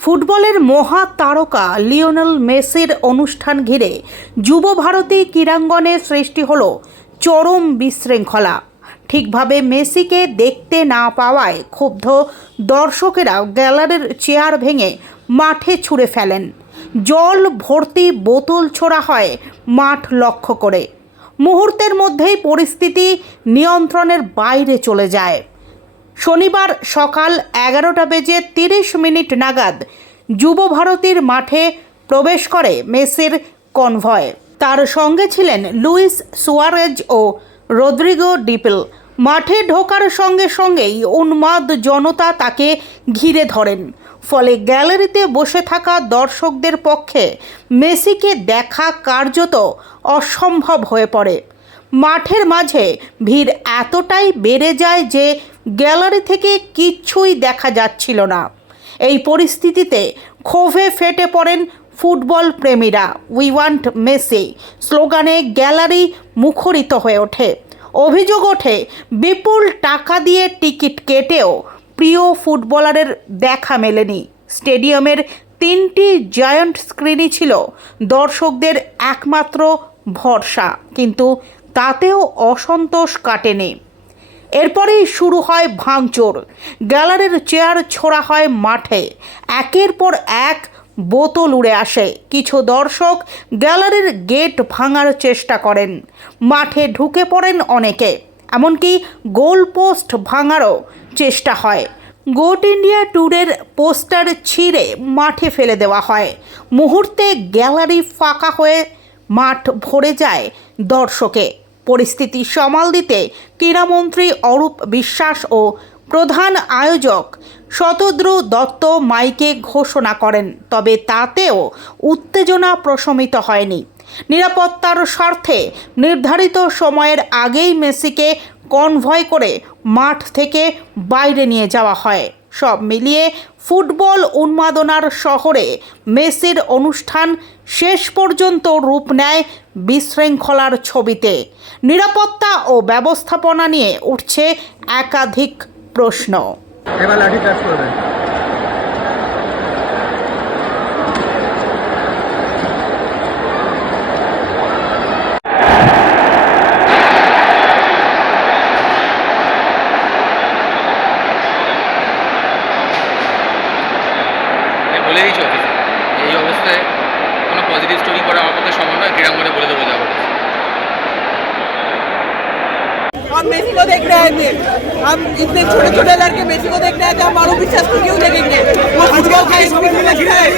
ফুটবলের মহা তারকা লিওনেল মেসির অনুষ্ঠান ঘিরে যুব ভারতী ক্রীড়াঙ্গনে সৃষ্টি হলো চরম বিশৃঙ্খলা। ঠিকভাবে মেসিকে দেখতে না পাওয়ায় ক্ষুব্ধ দর্শকেরা গ্যালারির চেয়ার ভেঙে মাঠে ছুঁড়ে ফেলেন। জল ভর্তি বোতল ছোড়া হয় মাঠ লক্ষ্য করে। মুহূর্তের মধ্যেই পরিস্থিতি নিয়ন্ত্রণের বাইরে চলে যায়। শনিবার সকাল 11:30 নাগাদ যুব ভারতীর মাঠে প্রবেশ করে মেসির কনভয়। তার সঙ্গে ছিলেন লুইস সুয়ারেজ ও রদ্রিগো ডিপল। মাঠে ঢোকার সঙ্গে সঙ্গেই উন্মাদ জনতা তাকে ঘিরে ধরেন। ফলে গ্যালারিতে বসে থাকা দর্শকদের পক্ষে মেসিকে দেখা কার্যত অসম্ভব হয়ে পড়ে। মাঠের মাঝে ভিড় এতটাই বেড়ে যায় যে গ্যালারি থেকে কিচ্ছুই দেখা যাচ্ছিল না। এই পরিস্থিতিতে ক্ষোভে ফেটে পড়েন ফুটবল প্রেমীরা। উই ওয়ান্ট মেসি স্লোগানে গ্যালারি মুখরিত হয়ে ওঠে। অভিযোগ ওঠে, বিপুল টাকা দিয়ে টিকিট কেটেও প্রিয় ফুটবলারের দেখা মেলেনি। স্টেডিয়ামের 3টি জায়ান্ট স্ক্রিনই ছিল দর্শকদের একমাত্র ভরসা, কিন্তু তাতেও অসন্তোষ কাটেনি। এরপরেই শুরু হয় ভাঙচুর। গ্যালারির চেয়ার ছোড়া হয় মাঠে। একের পর এক বোতল উড়ে আসে। কিছু দর্শক গ্যালারির গেট ভাঙার চেষ্টা করেন। মাঠে ঢুকে পড়েন অনেকে। এমনকি গোল পোস্ট ভাঙারও চেষ্টা হয়। গোট ইন্ডিয়া ট্যুরের পোস্টার ছিঁড়ে মাঠে ফেলে দেওয়া হয়। মুহূর্তে গ্যালারি ফাঁকা হয়ে মাঠ ভরে যায় দর্শকে। পরিস্থিতি সামাল দিতে ক্রীড়ামন্ত্রী অরূপ বিশ্বাস ও প্রধান আয়োজক শতদ্রু দত্ত মাইকে ঘোষণা করেন। তবে তাতেও উত্তেজনা প্রশমিত হয়নি। নিরাপত্তার স্বার্থে নির্ধারিত সময়ের আগেই মেসিকে কনভয় করে মাঠ থেকে বাইরে নিয়ে যাওয়া হয়। সব মিলিয়ে ফুটবল উন্মাদনার শহরে মেসির অনুষ্ঠান শেষ পর্যন্ত রূপ নেয় বিশৃঙ্খলার ছবিতে। নিরাপত্তা ও ব্যবস্থাপনা নিয়ে উঠছে একাধিক প্রশ্ন। এবার লাঠি চার্জ করবে। বলে দিয়েছি অফিসে এই অবস্থায় কোনো পজিটিভ স্টোরি করা আমার পক্ষে সম্ভব নয়। ক্রীড়াঙ্গনে বলে দেবো যাবো। हम मेसी को देखने आए थे। हम इतने छोटे छोटे लड़के मेसी को देखने आए थे। हम मारू विश्वास को क्यों देखेंगे? वो फुटबॉल का नहीं समझता है।